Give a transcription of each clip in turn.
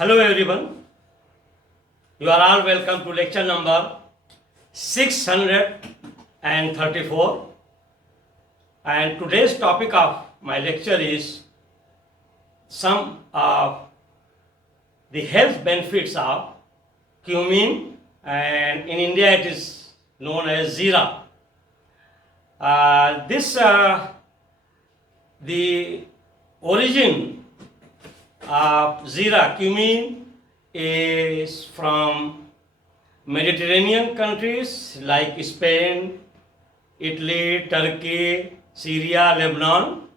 Hello everyone, you are all welcome to lecture number 634, and today's topic of my lecture is some of the health benefits of cumin, and in India it is known as Jeera. The origin of Jeera, cumin, is from Mediterranean countries like Spain, Italy, Turkey, Syria, Lebanon,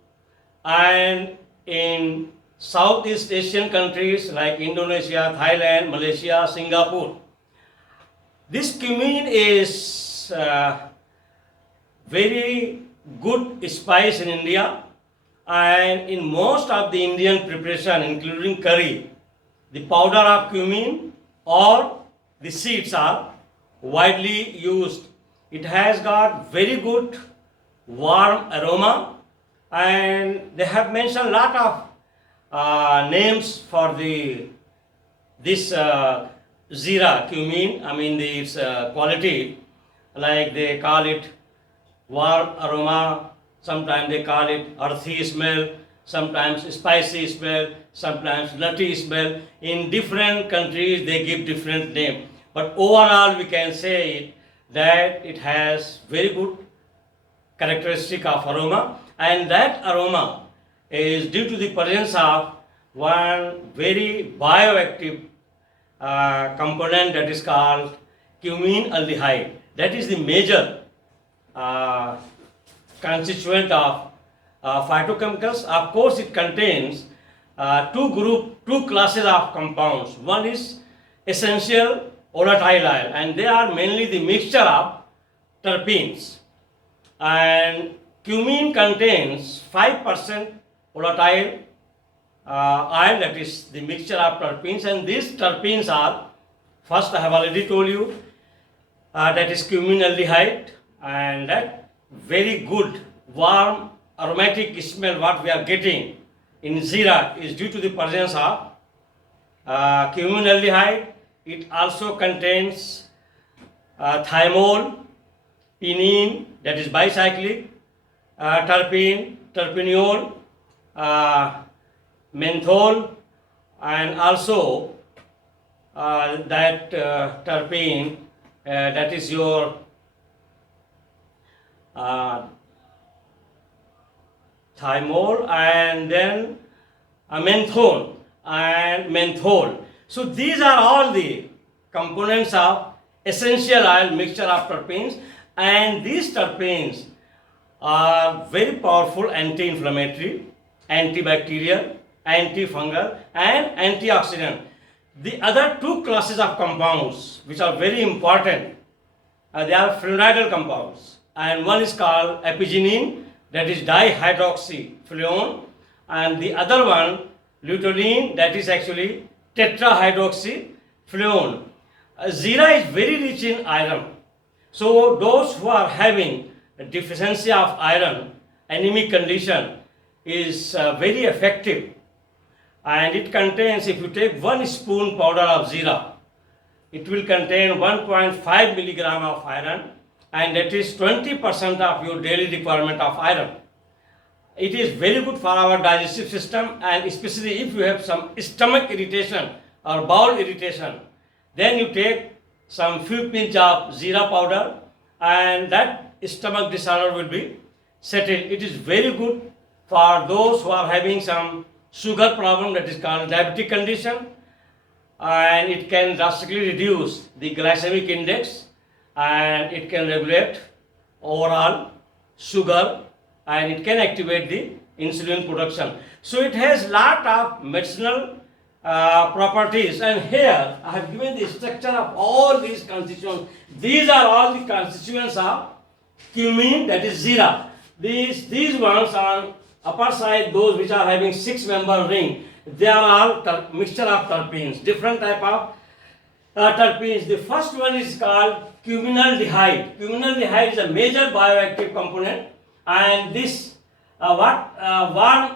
and in Southeast Asian countries like Indonesia, Thailand, Malaysia, Singapore. This cumin is very good spice in India, and in most of the Indian preparation, including curry, the powder of cumin or the seeds are widely used. It has got very good warm aroma, and they have mentioned a lot of names for this Jeera cumin. Its quality, like they call it warm aroma, sometimes they call it earthy smell, sometimes spicy smell, sometimes nutty smell. In different countries they give different name, but overall we can say that it has very good characteristic of aroma, and that aroma is due to the presence of one very bioactive component that is called cumin aldehyde. That is the major constituent of phytochemicals. Of course, it contains two classes of compounds. One is essential volatile oil, and they are mainly the mixture of terpenes. And cumin contains 5% volatile oil, that is the mixture of terpenes, and these terpenes are, first I have already told you, that is cumin aldehyde, and that very good warm aromatic smell what we are getting in Jeera is due to the presence of cumin aldehyde. It also contains thymol, pinene, that is bicyclic, terpene, terpineol, menthol, and also that terpene, that is your thymol, and then menthol and menthol. So these are all the components of essential oil mixture of terpenes, and these terpenes are very powerful anti-inflammatory, antibacterial, antifungal, and antioxidant. The other two classes of compounds which are very important, they are phenolidal compounds, and one is called apigenin, that is dihydroxyfluone, and the other one luteolin, that is actually tetrahydroxyfluone. Jeera is very rich in iron, so those who are having a deficiency of iron, anemic condition, is very effective. And it contains, if you take 1 spoon powder of Jeera, it will contain 1.5 milligram of iron, and that is 20% of your daily requirement of iron. It is very good for our digestive system, and especially if you have some stomach irritation or bowel irritation, then you take some few pinch of Jeera powder, and that stomach disorder will be settled. It is very good for those who are having some sugar problem, that is called diabetic condition, and it can drastically reduce the glycemic index, and it can regulate overall sugar, and it can activate the insulin production. So it has lot of medicinal properties, and here I have given the structure of all these constituents. These are all the constituents of cumin, that is Jeera. These ones on upper side, those which are having 6-member ring, they are all mixture of terpenes, different type of terpenes. The first one is called cuminaldehyde. Cuminaldehyde is a major bioactive component, and this warm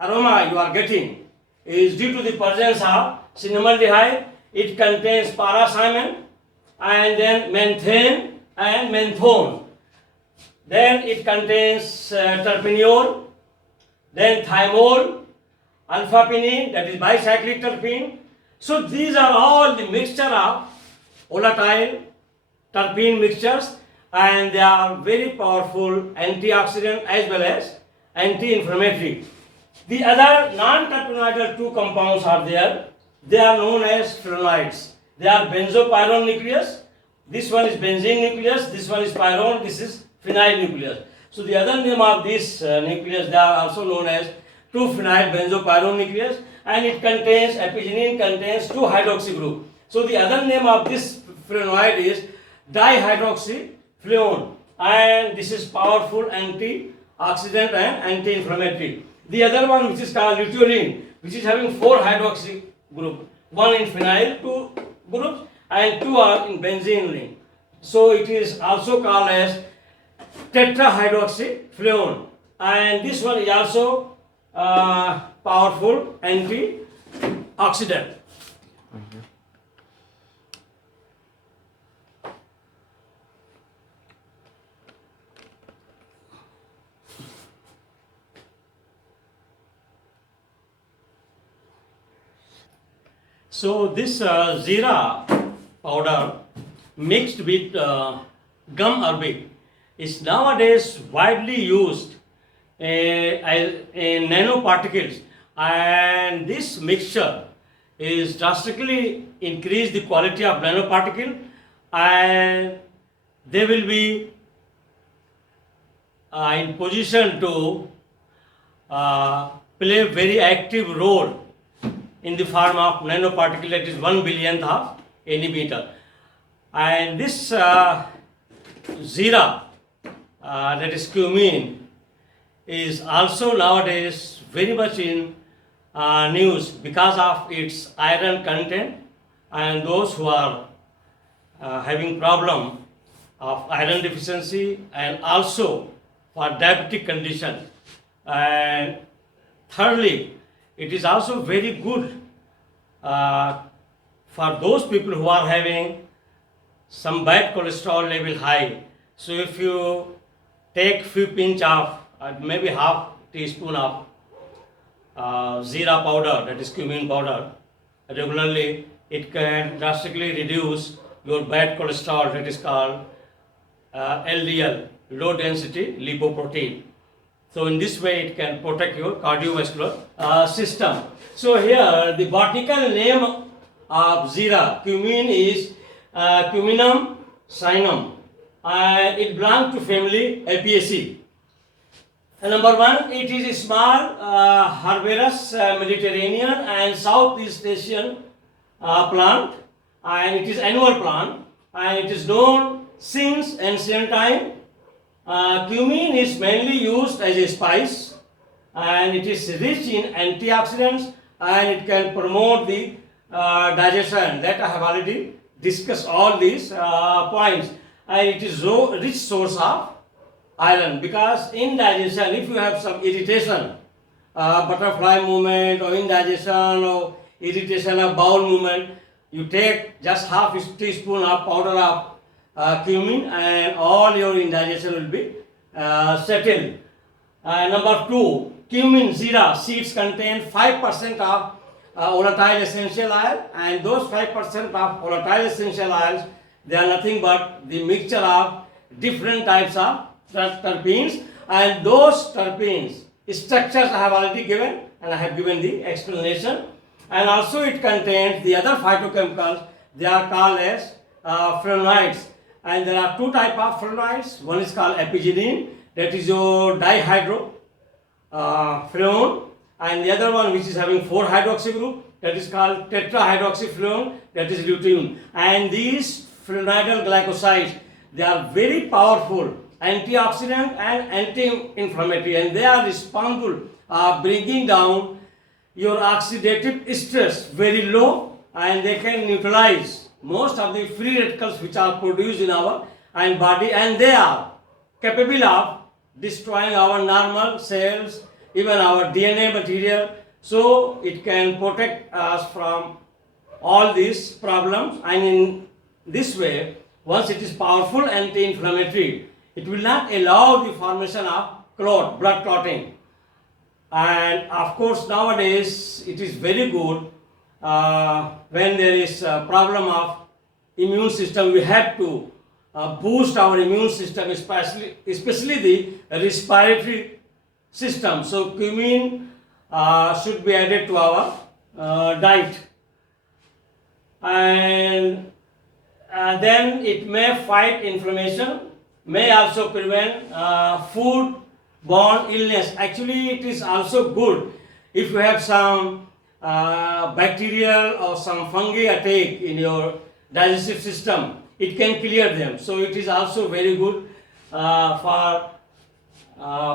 aroma you are getting is due to the presence of cinnamaldehyde, it contains parathymine, and then menthane and menthone. Then it contains terpineol, then thymol, alpha-pinene, that is bicyclic terpene. So these are all the mixture of volatile terpene mixtures, and they are very powerful antioxidant as well as anti-inflammatory. The other non-terpenoidal two compounds are there. They are known as flavonoids. They are benzopyrone nucleus. This one is benzene nucleus. This one is pyrone. This is phenyl nucleus. So the other name of this nucleus, they are also known as 2-phenyl benzopyrone nucleus, and it contains epigenine, contains 2-hydroxy group. So the other name of this flavonoid is dihydroxyflavone, and this is powerful antioxidant and anti-inflammatory. The other one, which is called luteolin, which is having 4-hydroxy group, one in phenyl, 2 groups, and 2 are in benzene. So it is also called as tetrahydroxyflavone, and this one is also powerful antioxidant. So this Zira powder mixed with gum arabic is nowadays widely used in nanoparticles, and this mixture is drastically increase the quality of nanoparticle, and they will be in position to play very active role in the form of nanoparticle, that is 1 billionth of any meter. And this Zira, that is cumin, is also nowadays very much in news because of its iron content, and those who are having problem of iron deficiency, and also for diabetic condition. And thirdly, it is also very good for those people who are having some bad cholesterol level high. So if you take few pinch of maybe half teaspoon of Zira powder, that is cumin powder, regularly, it can drastically reduce your bad cholesterol, that is called LDL, low density lipoprotein. So in this way it can protect your cardiovascular system. So here the botanical name of Zira cumin is Cuminum cyanum, and it belongs to family Apiaceae. Number one, it is a small herbaceous Mediterranean and Southeast Asian plant, and it is annual plant, and it is known since ancient time. Cumin is mainly used as a spice, and it is rich in antioxidants, and it can promote the digestion. That I have already discussed all these points, and it is a rich source of iron, because in digestion, if you have some irritation, butterfly movement, or indigestion, or irritation of bowel movement, you take just half a teaspoon of powder of cumin, and all your indigestion will be settled. Number two, cumin Zira seeds contain 5% of volatile essential oil, and those 5% of volatile essential oils, they are nothing but the mixture of different types of terpenes, and those terpenes structures I have already given, and I have given the explanation. And also it contains the other phytochemicals, they are called as flavonoids, and there are two types of flavonoids. One is called epigenine, that is your dihydroflavone, and the other one which is having 4-hydroxy group, that is called tetrahydroxyflavone, that is lutein. And these flavonoidal glycosides, they are very powerful antioxidant and anti-inflammatory, and they are responsible bringing down your oxidative stress very low, and they can neutralize most of the free radicals which are produced in our body, and they are capable of destroying our normal cells, even our DNA material. So it can protect us from all these problems, and in this way, once it is powerful anti-inflammatory, it will not allow the formation of clot, blood clotting. And of course, nowadays it is very good when there is a problem of immune system. We have to boost our immune system, especially the respiratory system. So cumin should be added to our diet, and then it may fight inflammation, may also prevent food-borne illness. Actually, it is also good if you have some bacterial or some fungi attack in your digestive system, it can clear them. So it is also very good for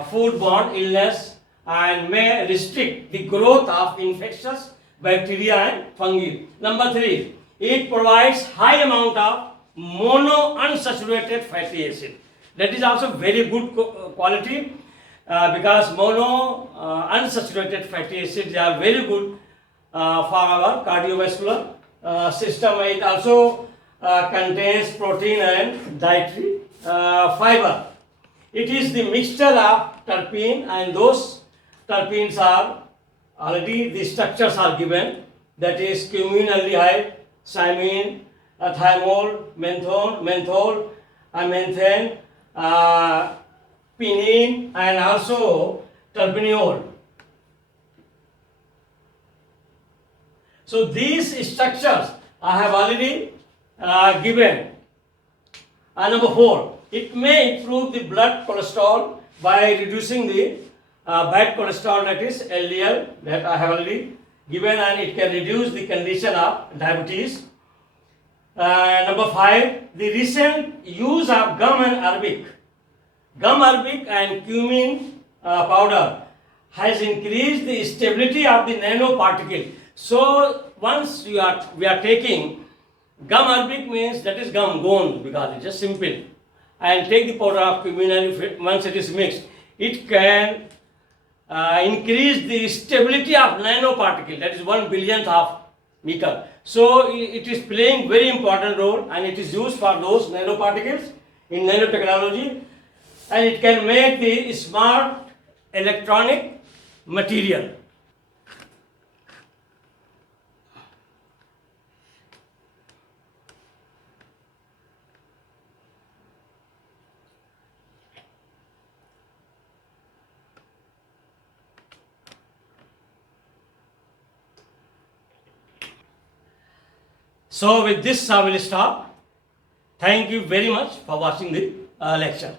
food-borne illness, and may restrict the growth of infectious bacteria and fungi. Number 3, it provides high amount of monounsaturated fatty acid. That is also very good quality because monounsaturated fatty acids are very good for our cardiovascular system. It also contains protein and dietary fiber. It is the mixture of terpene, and those terpenes are already, the structures are given, that is cuminaldehyde, cymene, thymol, menthol, menthane, pinene, and also terpineol. So these structures I have already given. Number 4, it may improve the blood cholesterol by reducing the bad cholesterol, that is LDL, that I have already given, and it can reduce the condition of diabetes. Number 5, the recent use of gum arabic and cumin powder has increased the stability of the nanoparticle. So once we are taking gum arabic, means that is gum because it's just simple, and take the powder of cumin, once it is mixed, it can increase the stability of nanoparticle, that is 1 billionth of meter. So it is playing very important role, and it is used for those nanoparticles in nanotechnology, and it can make the smart electronic material. So with this I will stop. Thank you very much for watching the lecture.